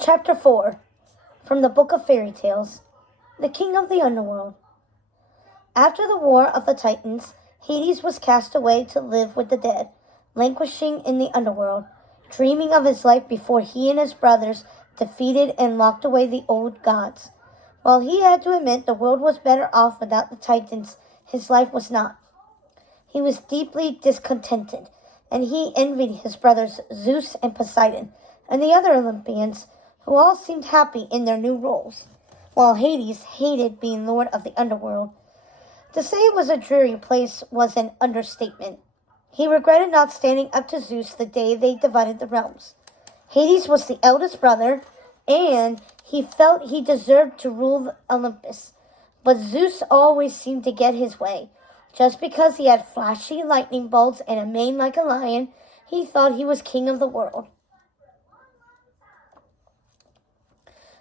Chapter 4 From the Book of Fairy Tales, The King of the Underworld. After the War of the Titans, Hades was cast away to live with the dead, languishing in the underworld, dreaming of his life before he and his brothers defeated and locked away the old gods. While he had to admit the world was better off without the Titans, his life was not. He was deeply discontented, and he envied his brothers Zeus and Poseidon, and the other Olympians, who all seemed happy in their new roles, while Hades hated being lord of the underworld. To say it was a dreary place was an understatement. He regretted not standing up to Zeus the day they divided the realms. Hades was the eldest brother, and he felt he deserved to rule Olympus. But Zeus always seemed to get his way. Just because he had flashy lightning bolts and a mane like a lion, he thought he was king of the world.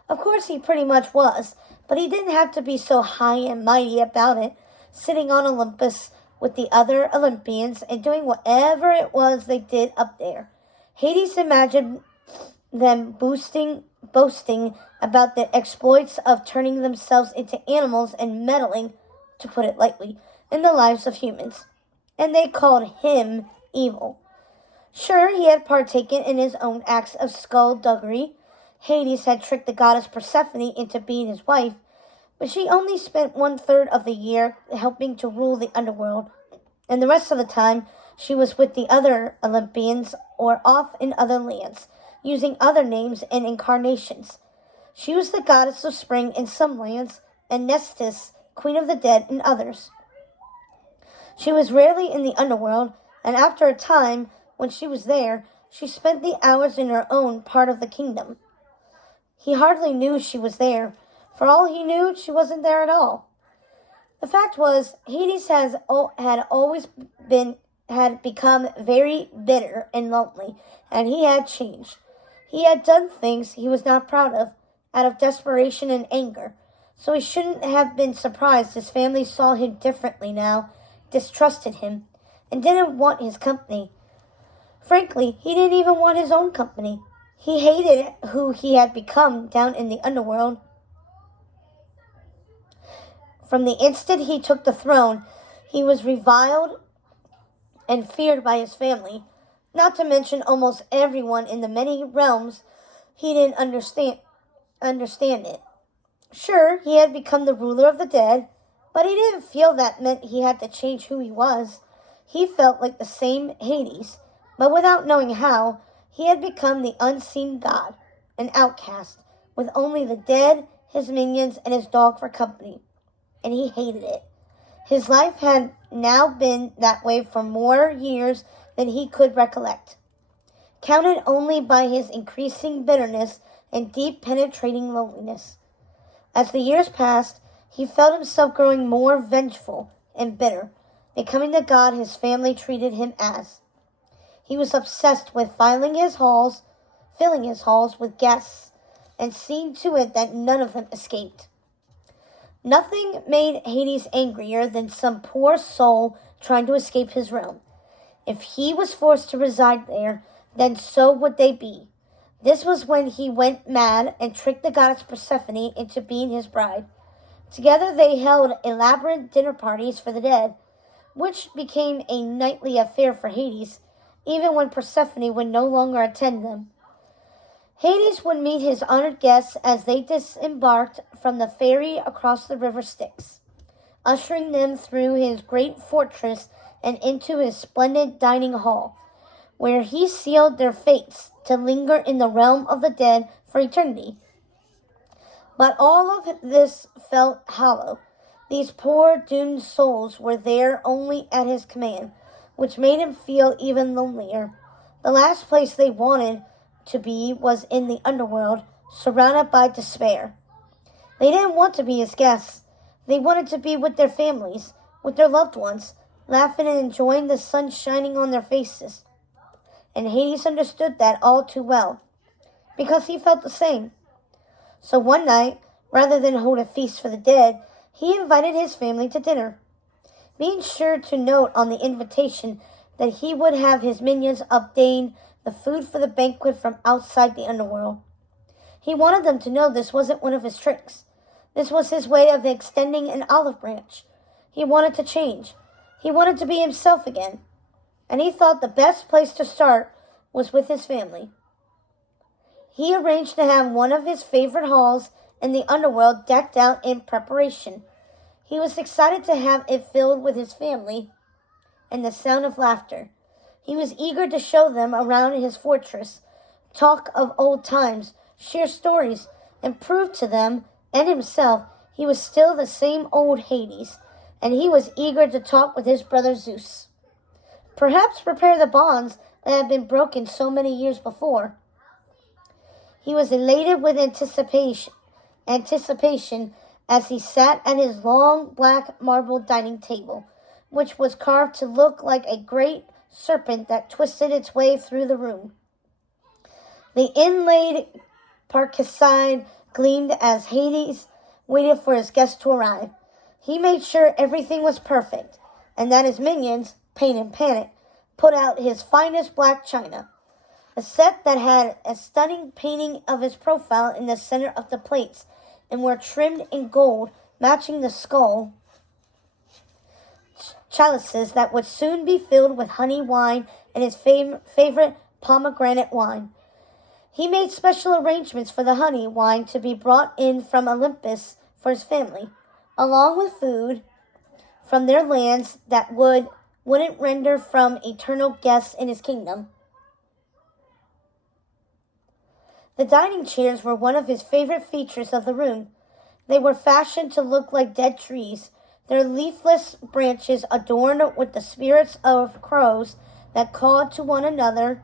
Of course, he pretty much was, but he didn't have to be so high and mighty about it, sitting on Olympus with the other Olympians and doing whatever it was they did up there. Hades imagined them boasting about the exploits of turning themselves into animals and meddling, to put it lightly, in the lives of humans, and they called him evil. Sure, he had partaken in his own acts of skullduggery. Hades had tricked the goddess Persephone into being his wife, but she only spent 1/3 of the year helping to rule the underworld, and the rest of the time she was with the other Olympians or off in other lands, using other names and incarnations. She was the goddess of spring in some lands, and Nestis, queen of the dead, in others. She was rarely in the underworld, and after a time, when she was there, she spent the hours in her own part of the kingdom. He hardly knew she was there. For all he knew, she wasn't there at all. The fact was, Hades had become very bitter and lonely, and he had changed. He had done things he was not proud of, out of desperation and anger, so he shouldn't have been surprised his family saw him differently now, distrusted him, and didn't want his company. Frankly, he didn't even want his own company. He hated who he had become down in the underworld. From the instant he took the throne, he was reviled and feared by his family, not to mention almost everyone in the many realms. He didn't understand it. Sure, he had become the ruler of the dead, but he didn't feel that meant he had to change who he was. He felt like the same Hades, but without knowing how, he had become the unseen god, an outcast, with only the dead, his minions, and his dog for company. And he hated it. His life had now been that way for more years than he could recollect, counted only by his increasing bitterness and deep penetrating loneliness. As the years passed, he felt himself growing more vengeful and bitter, becoming the god his family treated him as. He was obsessed with filling his halls with guests, and seeing to it that none of them escaped. Nothing made Hades angrier than some poor soul trying to escape his realm. If he was forced to reside there, then so would they be. This was when he went mad and tricked the goddess Persephone into being his bride. Together they held elaborate dinner parties for the dead, which became a nightly affair for Hades, even when Persephone would no longer attend them. Hades would meet his honored guests as they disembarked from the ferry across the river Styx, ushering them through his great fortress and into his splendid dining hall, where he sealed their fates to linger in the realm of the dead for eternity. But all of this felt hollow. These poor doomed souls were there only at his command, which made him feel even lonelier. The last place they wanted to be was in the underworld, surrounded by despair. They didn't want to be his guests. They wanted to be with their families, with their loved ones, laughing and enjoying the sun shining on their faces. And Hades understood that all too well, because he felt the same. So one night, rather than hold a feast for the dead, he invited his family to dinner, being sure to note on the invitation that he would have his minions obtain the food for the banquet from outside the underworld. He wanted them to know this wasn't one of his tricks. This was his way of extending an olive branch. He wanted to change. He wanted to be himself again. And he thought the best place to start was with his family. He arranged to have one of his favorite halls in the underworld decked out in preparation. He was excited to have it filled with his family and the sound of laughter. He was eager to show them around his fortress, talk of old times, share stories, and prove to them and himself he was still the same old Hades, and he was eager to talk with his brother Zeus. Perhaps repair the bonds that had been broken so many years before. He was elated with anticipation as he sat at his long black marble dining table, which was carved to look like a great serpent that twisted its way through the room. The inlaid parqueside gleamed as Hades waited for his guests to arrive. He made sure everything was perfect, and that his minions, Pain and Panic, put out his finest black china, a set that had a stunning painting of his profile in the center of the plates and were trimmed in gold, matching the skull chalices that would soon be filled with honey wine and his favorite pomegranate wine. He made special arrangements for the honey wine to be brought in from Olympus for his family, along with food from their lands that wouldn't render from eternal guests in his kingdom. The dining chairs were one of his favorite features of the room. They were fashioned to look like dead trees, their leafless branches adorned with the spirits of crows that called to one another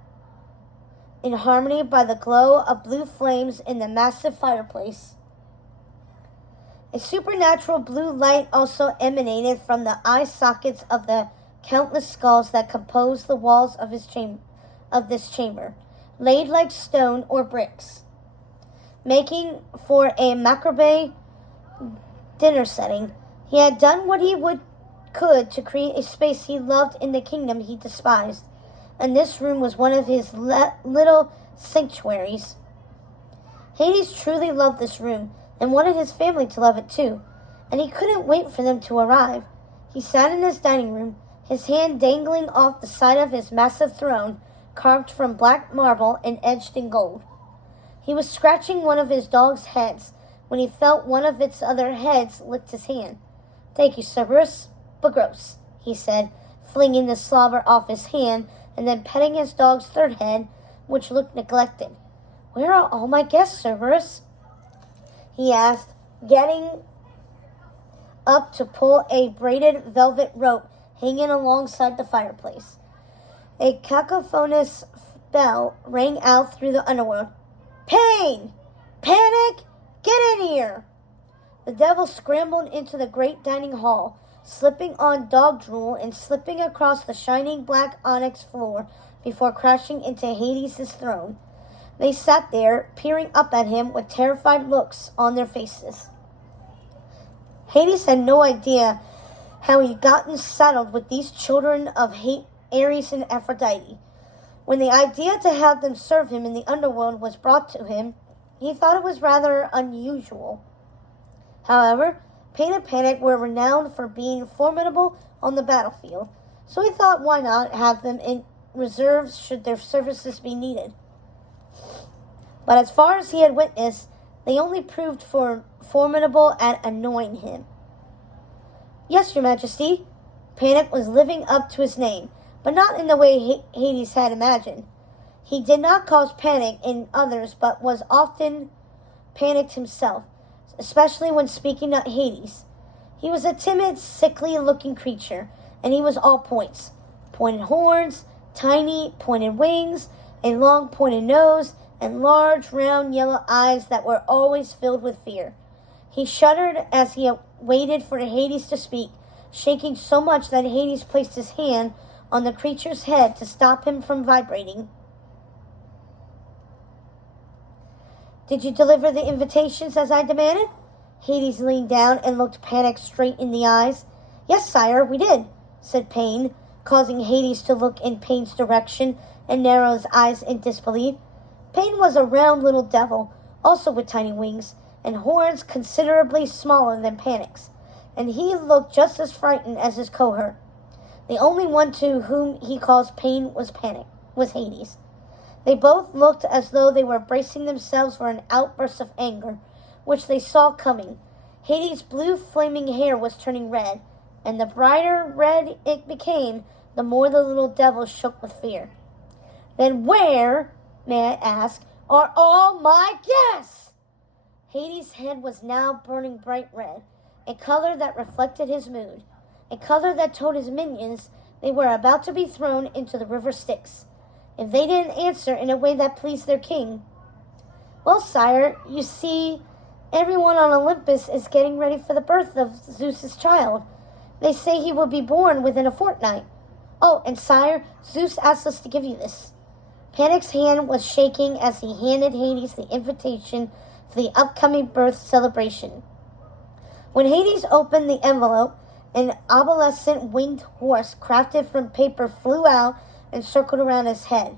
in harmony by the glow of blue flames in the massive fireplace. A supernatural blue light also emanated from the eye sockets of the countless skulls that composed the walls of this chamber, laid like stone or bricks, making for a macabre dinner setting. He had done what he could to create a space he loved in the kingdom he despised, and this room was one of his little sanctuaries. Hades truly loved this room and wanted his family to love it too, and he couldn't wait for them to arrive. He sat in his dining room, his hand dangling off the side of his massive throne, carved from black marble and edged in gold. He was scratching one of his dog's heads when he felt one of its other heads lick his hand. "Thank you, Cerberus, but gross," he said, flinging the slobber off his hand and then petting his dog's third head, which looked neglected. "Where are all my guests, Cerberus?" he asked, getting up to pull a braided velvet rope hanging alongside the fireplace. A cacophonous bell rang out through the underworld. "Pain! Panic! Get in here!" The devil scrambled into the great dining hall, slipping on dog drool and slipping across the shining black onyx floor before crashing into Hades' throne. They sat there, peering up at him with terrified looks on their faces. Hades had no idea how he'd gotten saddled with these children of Ares and Aphrodite. When the idea to have them serve him in the underworld was brought to him, he thought it was rather unusual. However, Pain and Panic were renowned for being formidable on the battlefield, so he thought why not have them in reserve should their services be needed. But as far as he had witnessed, they only proved formidable at annoying him. "Yes, Your Majesty." Panic was living up to his name, but not in the way Hades had imagined. He did not cause panic in others, but was often panicked himself, especially when speaking to Hades. He was a timid, sickly-looking creature, and he was all points. Pointed horns, tiny, pointed wings, a long, pointed nose, and large, round, yellow eyes that were always filled with fear. He shuddered as he waited for Hades to speak, shaking so much that Hades placed his hand on the creature's head to stop him from vibrating. "Did you deliver the invitations as I demanded?" Hades leaned down and looked Panic straight in the eyes. "Yes, sire, we did," said Pain, causing Hades to look in Pain's direction and narrow his eyes in disbelief. Pain was a round little devil, also with tiny wings, and horns considerably smaller than Panic's, and he looked just as frightened as his cohort. The only one to whom he caused pain was Hades. They both looked as though they were bracing themselves for an outburst of anger, which they saw coming. Hades' blue flaming hair was turning red, and the brighter red it became, the more the little devil shook with fear. "Then where, may I ask, are all my guests?" Hades' head was now burning bright red, a color that reflected his mood, a color that told his minions they were about to be thrown into the river Styx, if they didn't answer in a way that pleased their king. "Well, sire, you see, everyone on Olympus is getting ready for the birth of Zeus's child. They say he will be born within a fortnight. Oh, and sire, Zeus asked us to give you this." Panic's hand was shaking as he handed Hades the invitation for the upcoming birth celebration. When Hades opened the envelope, an opalescent winged horse crafted from paper flew out and circled around his head.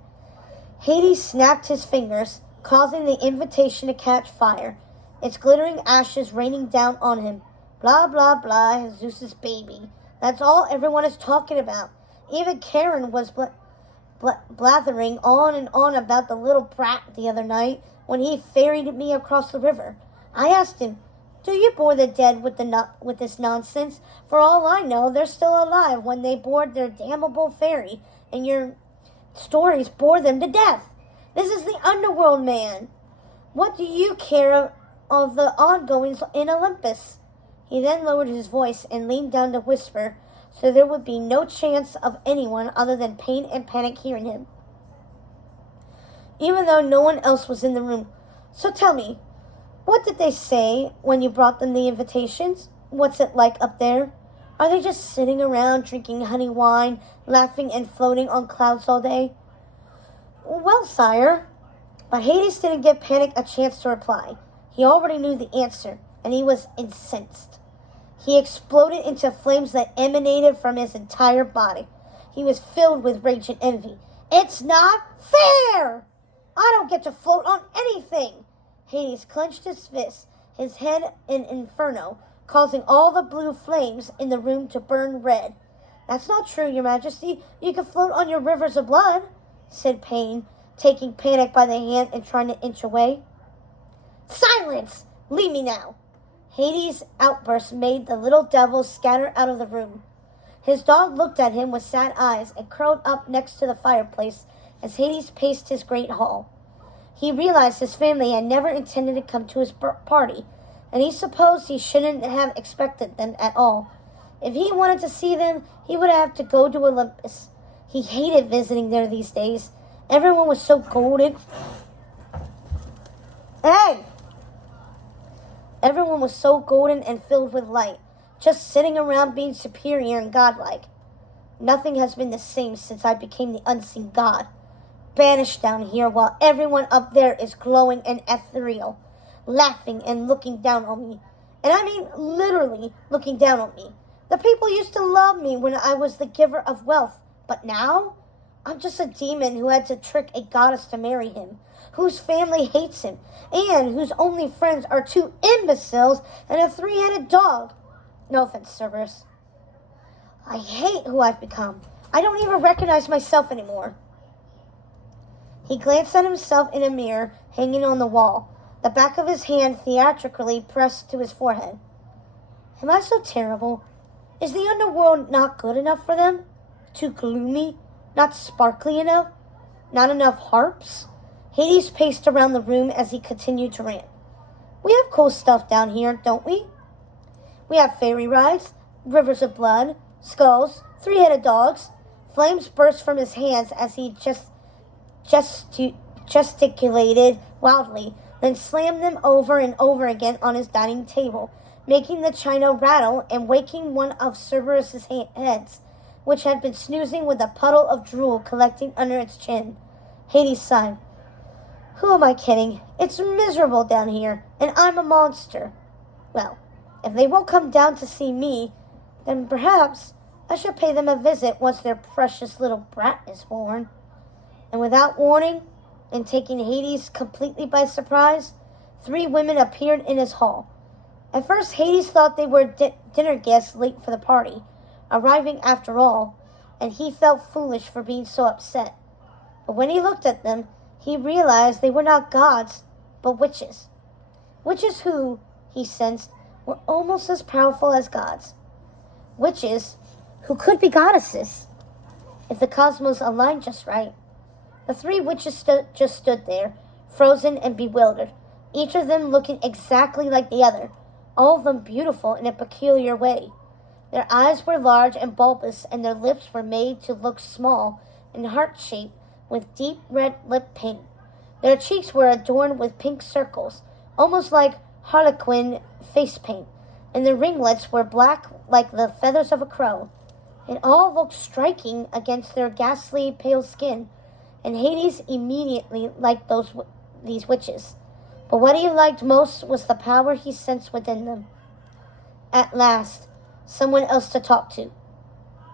Hades snapped his fingers, causing the invitation to catch fire, its glittering ashes raining down on him. Blah, blah, blah, Zeus's baby. That's all everyone is talking about. Even Karen was blathering on and on about the little brat the other night when he ferried me across the river. I asked him, "Do you bore the dead with this nonsense? For all I know, they're still alive when they board their damnable ferry, and your stories bore them to death. This is the underworld, man. What do you care of the ongoings in Olympus?" He then lowered his voice and leaned down to whisper, so there would be no chance of anyone other than Pain and Panic hearing him, even though no one else was in the room. "So tell me, what did they say when you brought them the invitations? What's it like up there? Are they just sitting around drinking honey wine, laughing and floating on clouds all day?" "Well, sire," but Hades didn't give Panic a chance to reply. He already knew the answer, and he was incensed. He exploded into flames that emanated from his entire body. He was filled with rage and envy. "It's not fair! I don't get to float on anything!" Hades clenched his fist, his head an inferno, causing all the blue flames in the room to burn red. "That's not true, your majesty. You can float on your rivers of blood," said Pain, taking Panic by the hand and trying to inch away. "Silence! Leave me now!" Hades' outburst made the little devil scatter out of the room. His dog looked at him with sad eyes and curled up next to the fireplace as Hades paced his great hall. He realized his family had never intended to come to his party, and he supposed he shouldn't have expected them at all. If he wanted to see them, he would have to go to Olympus. He hated visiting there these days. Everyone was so golden. Hey! Everyone was so golden and filled with light, just sitting around being superior and godlike. Nothing has been the same since I became the unseen god, banished down here while everyone up there is glowing and ethereal, laughing and looking down on me. And I mean literally looking down on me. The people used to love me when I was the giver of wealth, but now I'm just a demon who had to trick a goddess to marry him, whose family hates him, and whose only friends are two imbeciles and a three-headed dog. No offense, Cerberus. I hate who I've become. I don't even recognize myself anymore. He glanced at himself in a mirror hanging on the wall, the back of his hand theatrically pressed to his forehead. Am I so terrible? Is the underworld not good enough for them? Too gloomy? Not sparkly enough? Not enough harps? Hades paced around the room as he continued to rant. We have cool stuff down here, don't we? We have fairy rides, rivers of blood, skulls, three-headed dogs. Flames burst from his hands as he gesticulated wildly, then slammed them over and over again on his dining table, making the china rattle and waking one of Cerberus's heads, which had been snoozing with a puddle of drool collecting under its chin. Hades sighed. Who am I kidding? It's miserable down here, and I'm a monster. Well, if they won't come down to see me, then perhaps I should pay them a visit once their precious little brat is born. And without warning, and taking Hades completely by surprise, 3 women appeared in his hall. At first, Hades thought they were dinner guests late for the party, arriving after all, and he felt foolish for being so upset. But when he looked at them, he realized they were not gods, but witches. Witches who, he sensed, were almost as powerful as gods. Witches who could be goddesses, if the cosmos aligned just right. The 3 witches just stood there, frozen and bewildered, each of them looking exactly like the other, all of them beautiful in a peculiar way. Their eyes were large and bulbous, and their lips were made to look small and heart-shaped with deep red lip paint. Their cheeks were adorned with pink circles, almost like harlequin face paint, and their ringlets were black like the feathers of a crow. It all looked striking against their ghastly pale skin, and Hades immediately liked these witches. But what he liked most was the power he sensed within them. At last, someone else to talk to.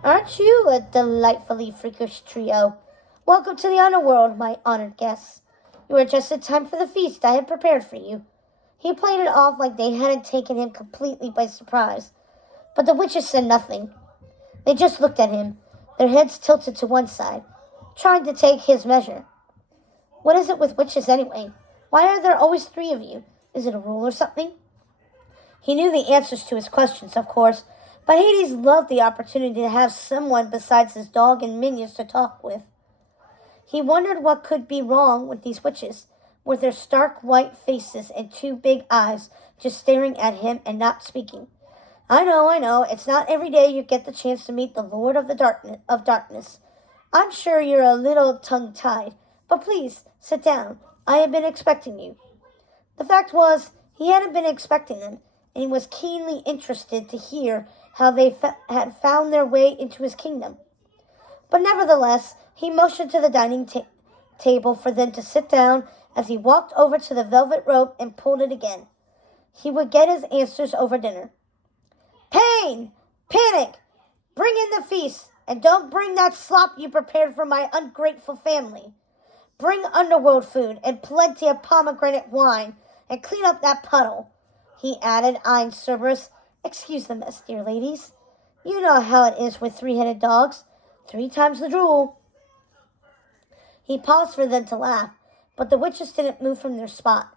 Aren't you a delightfully freakish trio? Welcome to the underworld, my honored guests. You are just in time for the feast I had prepared for you. He played it off like they hadn't taken him completely by surprise. But the witches said nothing. They just looked at him, their heads tilted to one side, trying to take his measure. What is it with witches anyway? Why are there always 3 of you? Is it a rule or something? He knew the answers to his questions, of course, but Hades loved the opportunity to have someone besides his dog and minions to talk with. He wondered what could be wrong with these witches, with their stark white faces and 2 big eyes just staring at him and not speaking. I know, it's not every day you get the chance to meet the Lord of Darkness. I'm sure you're a little tongue-tied, but please, sit down. I have been expecting you. The fact was, he hadn't been expecting them, and he was keenly interested to hear how they had found their way into his kingdom. But nevertheless, he motioned to the dining table for them to sit down as he walked over to the velvet rope and pulled it again. He would get his answers over dinner. Pain! Panic! Bring in the feast, and don't bring that slop you prepared for my ungrateful family. Bring underworld food and plenty of pomegranate wine, and clean up that puddle, he added, eyeing Cerberus. Excuse the mess, dear ladies. You know how it is with 3-headed dogs. 3 times the drool. He paused for them to laugh, but the witches didn't move from their spot.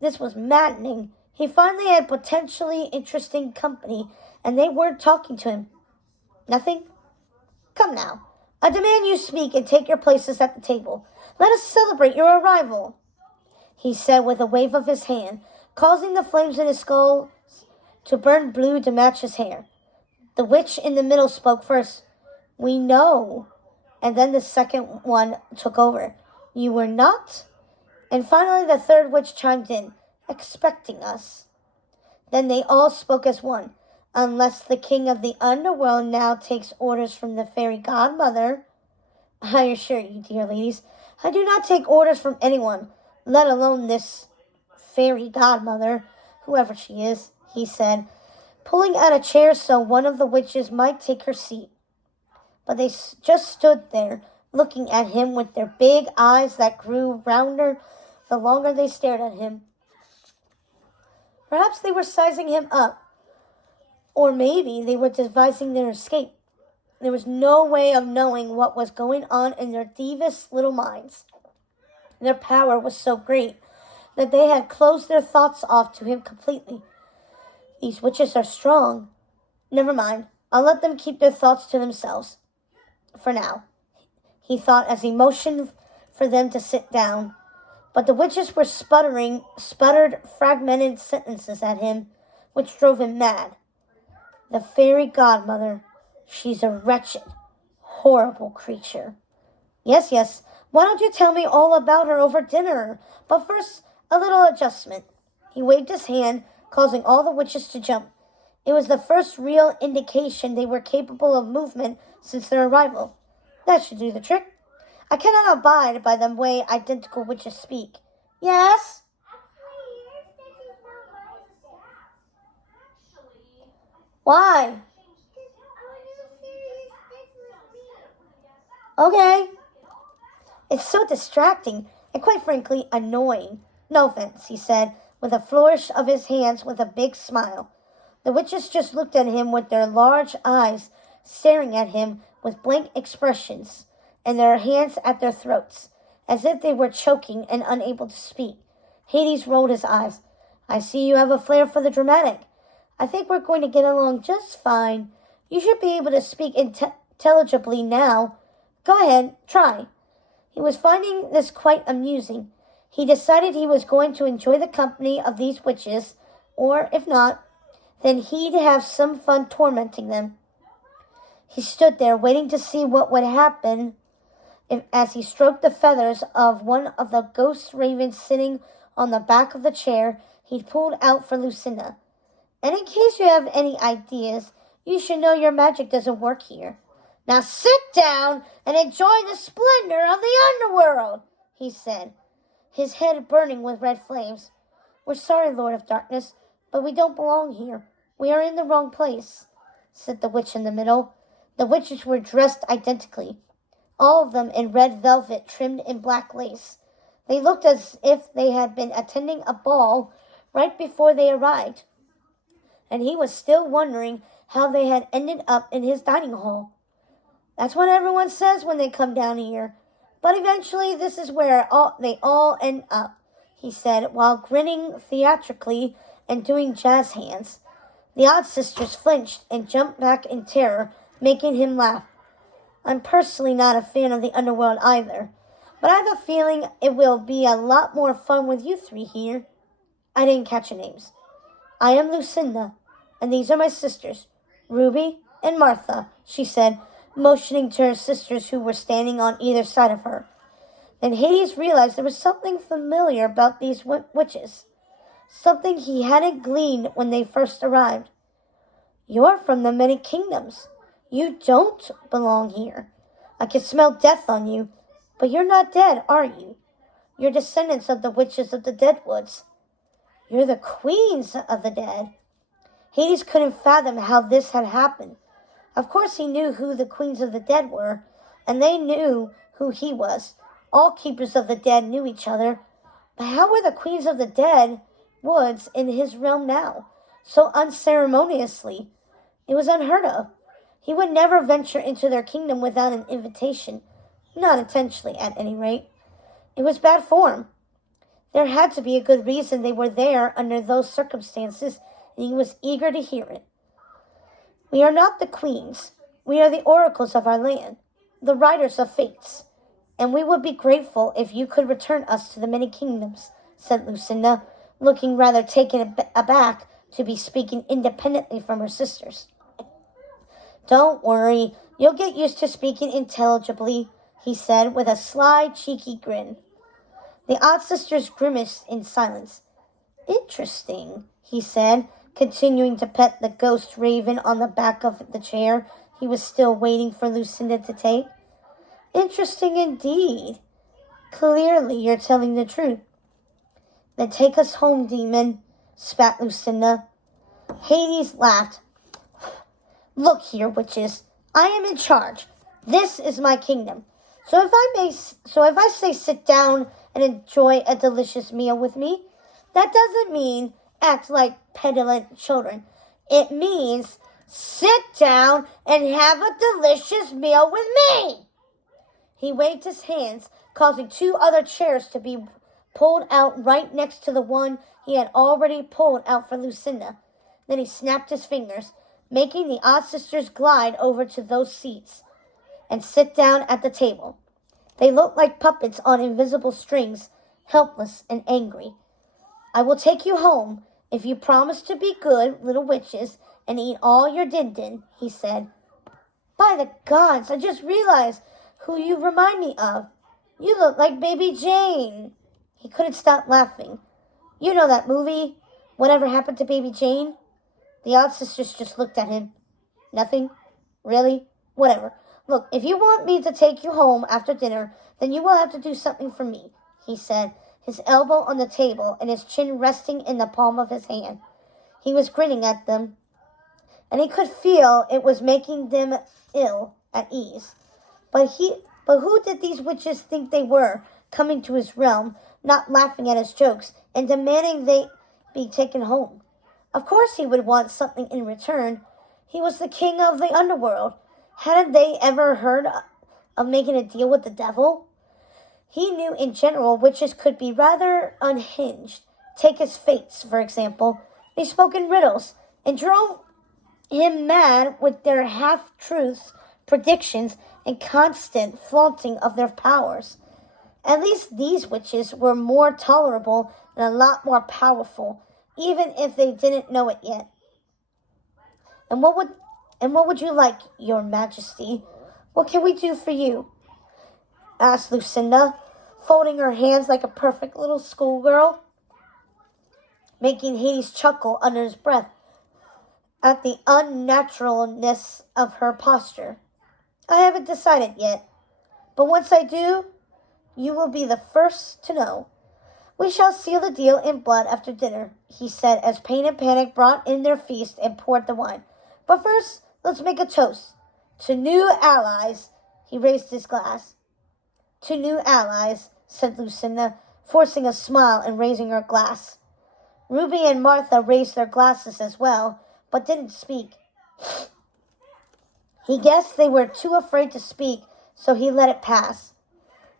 This was maddening. He finally had potentially interesting company, and they weren't talking to him. Nothing? Come now. I demand you speak and take your places at the table. Let us celebrate your arrival, he said with a wave of his hand, causing the flames in his skull to burn blue to match his hair. The witch in the middle spoke first. We know. And then the second one took over. You were not? And finally the third witch chimed in, expecting us. Then they all spoke as one. Unless the king of the underworld now takes orders from the fairy godmother. I assure you, dear ladies, I do not take orders from anyone, let alone this fairy godmother, whoever she is, he said, pulling out a chair so one of the witches might take her seat. But they just stood there, looking at him with their big eyes that grew rounder the longer they stared at him. Perhaps they were sizing him up, or maybe they were devising their escape. There was no way of knowing what was going on in their devious little minds. Their power was so great that they had closed their thoughts off to him completely. These witches are strong. Never mind, I'll let them keep their thoughts to themselves. For now, he thought as he motioned for them to sit down. But the witches were sputtered fragmented sentences at him, which drove him mad. The fairy godmother, she's a wretched, horrible creature. Yes, why don't you tell me all about her over dinner? But first, a little adjustment. He waved his hand, causing all the witches to jump. It was the first real indication they were capable of movement since their arrival. That should do the trick. I cannot abide by the way identical witches speak. Yes? Why? Okay. It's so distracting and quite frankly annoying. No offense, he said, with a flourish of his hands with a big smile. The witches just looked at him with their large eyes, staring at him with blank expressions, and their hands at their throats, as if they were choking and unable to speak. Hades rolled his eyes. I see you have a flair for the dramatic. I think we're going to get along just fine. You should be able to speak intelligibly now. Go ahead, try. He was finding this quite amusing. He decided he was going to enjoy the company of these witches, or if not, then he'd have some fun tormenting them. He stood there waiting to see what would happen as he stroked the feathers of one of the ghost ravens sitting on the back of the chair he'd pulled out for Lucinda. And in case you have any ideas, you should know your magic doesn't work here. Now sit down and enjoy the splendor of the underworld, he said, his head burning with red flames. We're sorry, Lord of Darkness, but we don't belong here. We are in the wrong place, said the witch in the middle. The witches were dressed identically, all of them in red velvet trimmed in black lace. They looked as if they had been attending a ball right before they arrived, and he was still wondering how they had ended up in his dining hall. That's what everyone says when they come down here, but eventually this is where they all end up, he said, while grinning theatrically and doing jazz hands. The odd sisters flinched and jumped back in terror, making him laugh. I'm personally not a fan of the underworld either, but I have a feeling it will be a lot more fun with you three here. I didn't catch your names. I am Lucinda, and these are my sisters, Ruby and Martha, she said, motioning to her sisters who were standing on either side of her. Then Hades realized there was something familiar about these witches, something he hadn't gleaned when they first arrived. You're from the many kingdoms. You don't belong here. I can smell death on you, but you're not dead, are you? You're descendants of the witches of the Deadwoods. You're the queens of the dead. Hades couldn't fathom how this had happened. Of course he knew who the queens of the dead were, and they knew who he was. All keepers of the dead knew each other. But how were the queens of the dead woods in his realm now, so unceremoniously? It was unheard of. He would never venture into their kingdom without an invitation, not intentionally at any rate. It was bad form. There had to be a good reason they were there under those circumstances, and he was eager to hear it. We are not the queens. We are the oracles of our land, the riders of fates, and we would be grateful if you could return us to the many kingdoms, said Lucinda, looking rather taken aback to be speaking independently from her sisters. Don't worry, you'll get used to speaking intelligibly, he said with a sly, cheeky grin. The odd sisters grimaced in silence. Interesting, he said, continuing to pet the ghost raven on the back of the chair he was still waiting for Lucinda to take. Interesting indeed. Clearly you're telling the truth. Then take us home, demon, spat Lucinda. Hades laughed. Look here, witches. I am in charge. This is my kingdom. So if I say sit down and enjoy a delicious meal with me, that doesn't mean act like petulant children. It means sit down and have a delicious meal with me. He waved his hands, causing two other chairs to be pulled out right next to the one he had already pulled out for Lucinda. Then he snapped his fingers, making the odd sisters glide over to those seats and sit down at the table. They looked like puppets on invisible strings, helpless and angry. I will take you home if you promise to be good little witches and eat all your din-din, he said. By the gods, I just realized who you remind me of. You look like Baby Jane. He couldn't stop laughing. You know that movie, Whatever Happened to Baby Jane? The odd sisters just looked at him. Nothing? Really? Whatever. Look, if you want me to take you home after dinner, then you will have to do something for me, he said, his elbow on the table and his chin resting in the palm of his hand. He was grinning at them, and he could feel it was making them ill at ease. But who did these witches think they were, coming to his realm, not laughing at his jokes, and demanding be taken home. Of course he would want something in return. He was the king of the underworld. Hadn't they ever heard of making a deal with the devil? He knew in general witches could be rather unhinged. Take his fates, for example. They spoke in riddles and drove him mad with their half-truths, predictions, and constant flaunting of their powers. At least these witches were more tolerable and a lot more powerful, even if they didn't know it yet. And what would you like, your majesty? What can we do for you? Asked Lucinda, folding her hands like a perfect little schoolgirl, making Hades chuckle under his breath at the unnaturalness of her posture. I haven't decided yet, but once I do, you will be the first to know. We shall seal the deal in blood after dinner, he said as Pain and Panic brought in their feast and poured the wine. But first, let's make a toast. To new allies. He raised his glass. To new allies, said Lucinda, forcing a smile and raising her glass. Ruby and Martha raised their glasses as well, but didn't speak. He guessed they were too afraid to speak, so he let it pass.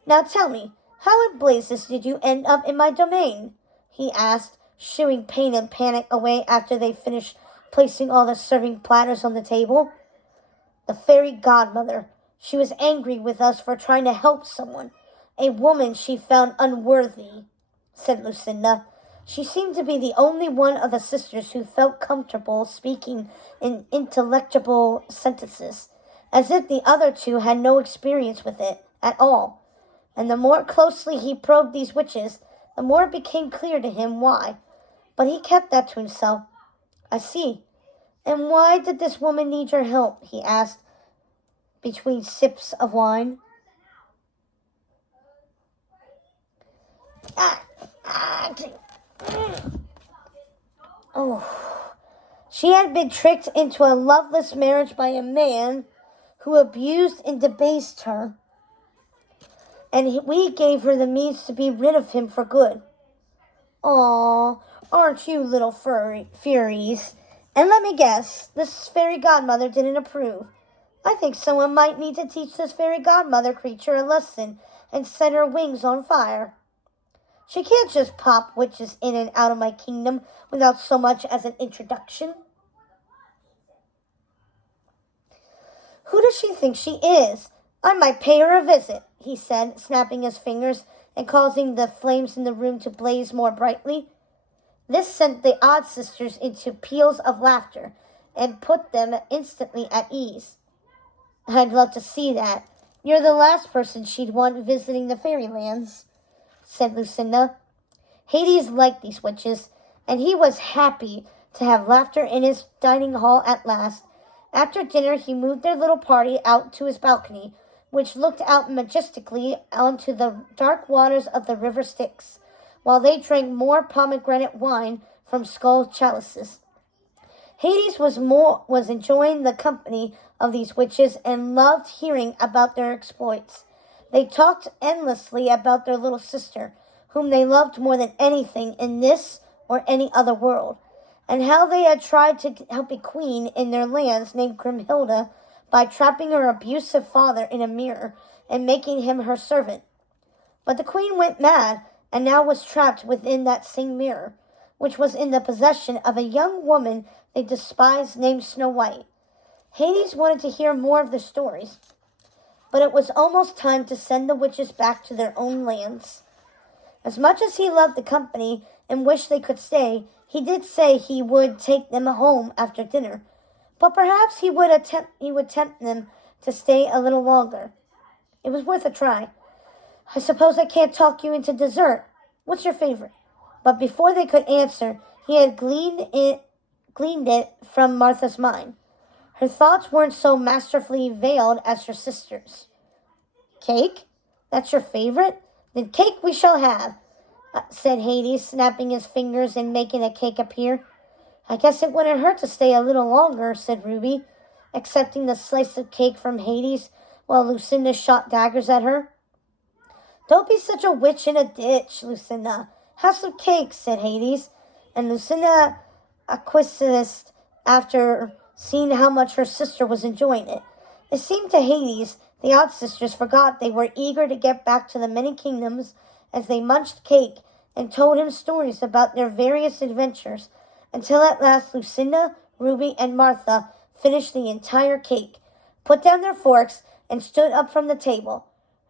Now tell me, how in blazes did you end up in my domain? He asked, shooing Pain and Panic away after they finished placing all the serving platters on the table. The fairy godmother. She was angry with us for trying to help someone, a woman she found unworthy, said Lucinda. She seemed to be the only one of the sisters who felt comfortable speaking in intelligible sentences, as if the other two had no experience with it at all. And the more closely he probed these witches, the more it became clear to him why. But he kept that to himself. I see. And why did this woman need your help? He asked, between sips of wine. She had been tricked into a loveless marriage by a man who abused and debased her, and we gave her the means to be rid of him for good. Aw, aren't you little furies? And let me guess, this fairy godmother didn't approve. I think someone might need to teach this fairy godmother creature a lesson and set her wings on fire. She can't just pop witches in and out of my kingdom without so much as an introduction. Who does she think she is? I might pay her a visit, he said, snapping his fingers and causing the flames in the room to blaze more brightly. This sent the odd sisters into peals of laughter and put them instantly at ease. I'd love to see that. You're the last person she'd want visiting the fairylands, said Lucinda. Hades liked these witches, and he was happy to have laughter in his dining hall at last. After dinner, he moved their little party out to his balcony, which looked out majestically onto the dark waters of the river Styx, while they drank more pomegranate wine from skull chalices. Hades was enjoying the company of these witches and loved hearing about their exploits. They talked endlessly about their little sister, whom they loved more than anything in this or any other world, and how they had tried to help a queen in their lands named Grimhilda by trapping her abusive father in a mirror and making him her servant. But the queen went mad and now was trapped within that same mirror, which was in the possession of a young woman they despised named Snow White. Hades wanted to hear more of their stories, but it was almost time to send the witches back to their own lands. As much as he loved the company and wished they could stay, he did say he would take them home after dinner, but perhaps he would tempt them to stay a little longer. It was worth a try. I suppose I can't talk you into dessert. What's your favorite? But before they could answer, he had gleaned it from Martha's mind. Her thoughts weren't so masterfully veiled as her sister's. Cake? That's your favorite? Then cake we shall have, said Hades, snapping his fingers and making a cake appear. I guess it wouldn't hurt to stay a little longer, said Ruby, accepting the slice of cake from Hades while Lucinda shot daggers at her. Don't be such a witch in a ditch, Lucinda. Have some cake, said Hades, and Lucinda acquiesced after seeing how much her sister was enjoying it. It seemed to Hades the odd sisters forgot they were eager to get back to the many kingdoms as they munched cake and told him stories about their various adventures, until at last Lucinda, Ruby, and Martha finished the entire cake, put down their forks, and stood up from the table.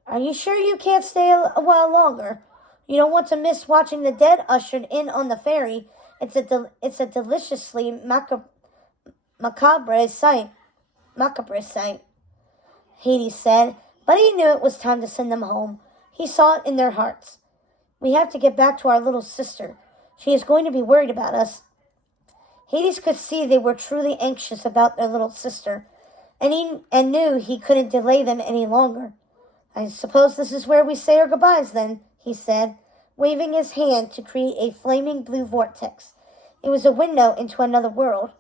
"Are you sure you can't stay a while longer? You don't want to miss watching the dead ushered in on the ferry. It's a deliciously macabre sight. Hades said, but he knew it was time to send them home. He saw it in their hearts. "We have to get back to our little sister. She is going to be worried about us." Hades could see they were truly anxious about their little sister, and knew he couldn't delay them any longer. "I suppose this is where we say our goodbyes, then," he said, waving his hand to create a flaming blue vortex. It was a window into another world,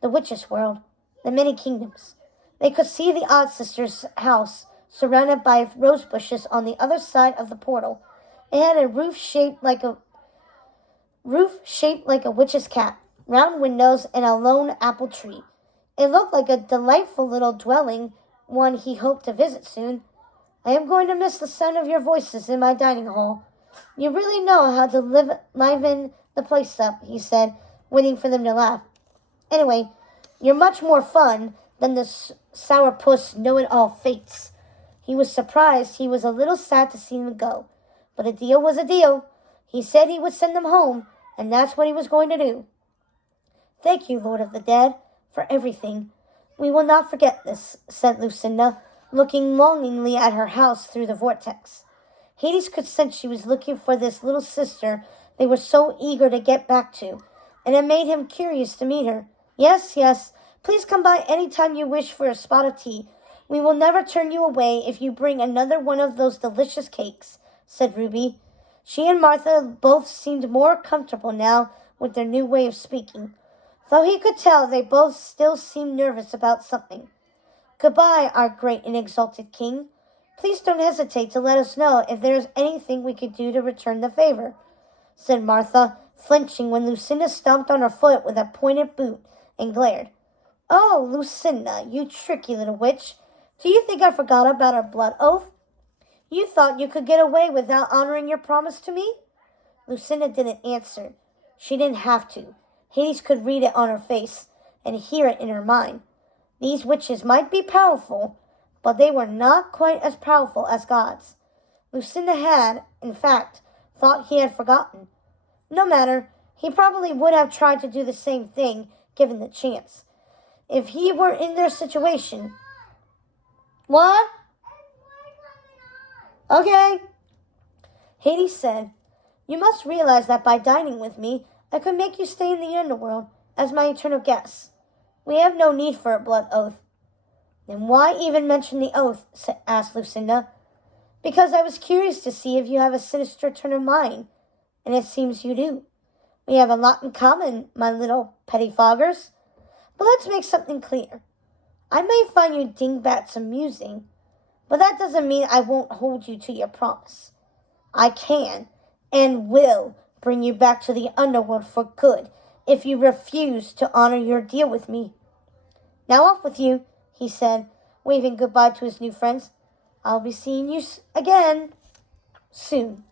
the witches' world, the many kingdoms. They could see the odd sisters' house, surrounded by rose bushes on the other side of the portal. It had a roof shaped like a witch's cap, round windows, and a lone apple tree. It looked like a delightful little dwelling, one he hoped to visit soon. "I am going to miss the sound of your voices in my dining hall. You really know how to liven the place up," he said, waiting for them to laugh. "Anyway, you're much more fun than the sourpuss know-it-all fates." He was surprised. He was a little sad to see them go, but a deal was a deal. He said he would send them home, and that's what he was going to do. "Thank you, Lord of the Dead, for everything. We will not forget this," said Lucinda, looking longingly at her house through the vortex. Hades could sense she was looking for this little sister they were so eager to get back to, and it made him curious to meet her. Yes, please come by any time you wish for a spot of tea. We will never turn you away if you bring another one of those delicious cakes," said Ruby. She and Martha both seemed more comfortable now with their new way of speaking, though he could tell they both still seemed nervous about something. "Goodbye, our great and exalted king. Please don't hesitate to let us know if there is anything we could do to return the favor," said Martha, flinching when Lucinda stomped on her foot with a pointed boot and glared. "Oh, Lucinda, you tricky little witch. Do you think I forgot about our blood oath? You thought you could get away without honoring your promise to me?" Lucinda didn't answer. She didn't have to. Hades could read it on her face and hear it in her mind. These witches might be powerful, but they were not quite as powerful as gods. Lucinda had, in fact, thought he had forgotten. No matter, he probably would have tried to do the same thing given the chance. If he were in their situation. "What?" "Okay." Hades said, "You must realize that by dining with me, I could make you stay in the underworld as my eternal guest. We have no need for a blood oath." "Then why even mention the oath?" asked Lucinda. "Because I was curious to see if you have a sinister turn of mind, and it seems you do. We have a lot in common, my little pettifoggers. But let's make something clear. I may find you dingbats amusing, but that doesn't mean I won't hold you to your promise. I can and will bring you back to the underworld for good if you refuse to honor your deal with me. Now off with you," he said, waving goodbye to his new friends. "I'll be seeing you again soon."